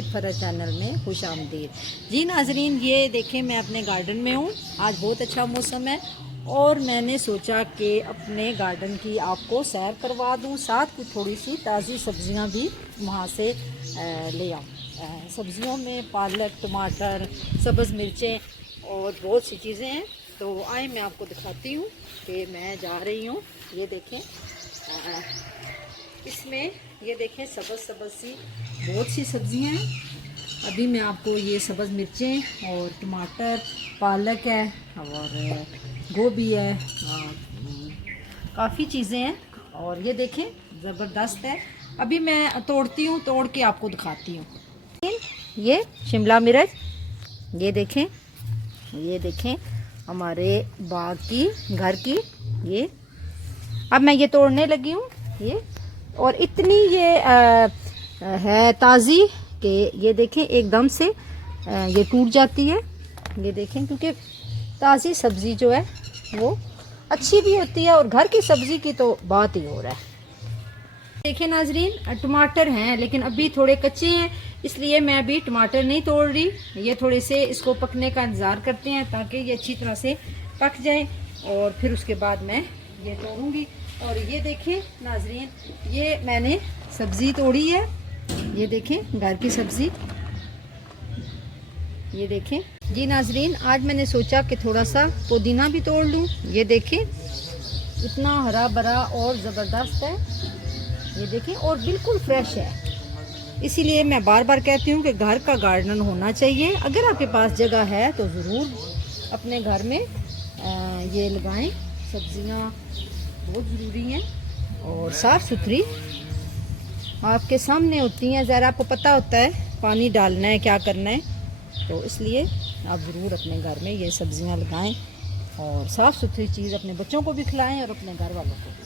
With फरा channel में खुश आमदीद। जी नाजरीन, ये देखें मैं अपने गार्डन में हूँ। आज बहुत अच्छा मौसम है और मैंने सोचा कि अपने गार्डन की आपको सैर करवा दूँ, साथ की थोड़ी सी ताज़ी सब्जियाँ भी वहाँ से ले आऊँ। सब्जियों में पालक, टमाटर, सब्ज़ मिर्चें और बहुत सी चीज़ें हैं। तो आए मैं आपको दिखाती हूँ कि मैं जा रही हूँ। ये देखें, इसमें ये देखें सब्ज़ सी बहुत सी सब्जियां हैं। अभी मैं आपको ये सब्ज़ मिर्चें और टमाटर, पालक है और गोभी है, काफ़ी चीज़ें हैं और ये देखें ज़बरदस्त है। अभी मैं तोड़ती हूँ, तोड़ के आपको दिखाती हूँ। ये शिमला मिर्च, ये देखें हमारे बाग की, घर की। ये अब मैं ये तोड़ने लगी हूँ ये, और इतनी ये है ताज़ी कि ये देखें एकदम से ये टूट जाती है। ये देखें, क्योंकि ताज़ी सब्ज़ी जो है वो अच्छी भी होती है और घर की सब्ज़ी की तो बात ही हो रहा है। देखें नाजरीन, टमाटर हैं लेकिन अभी थोड़े कच्चे हैं, इसलिए मैं अभी टमाटर नहीं तोड़ रही। ये थोड़े से इसको पकने का इंतज़ार करते हैं ताकि ये अच्छी तरह से पक जाए और फिर उसके बाद मैं ये तोड़ूंगी। और ये देखें नाजरीन, ये मैंने सब्ज़ी तोड़ी है। ये देखें घर की सब्ज़ी, ये देखें। जी नाजरीन, आज मैंने सोचा कि थोड़ा सा पुदीना भी तोड़ लूँ। ये देखें इतना हरा भरा और ज़बरदस्त है। ये देखें और बिल्कुल फ्रेश है। इसीलिए मैं बार बार कहती हूँ कि घर का गार्डन होना चाहिए। अगर आपके पास जगह है तो ज़रूर अपने घर में ये लगाएं। सब्जियाँ बहुत ज़रूरी हैं और साफ़ सुथरी आपके सामने होती हैं। ज़रा आपको पता होता है पानी डालना है, क्या करना है, तो इसलिए आप ज़रूर अपने घर में ये सब्जियां लगाएं और साफ़ सुथरी चीज़ अपने बच्चों को भी खिलाएं और अपने घर वालों को भी।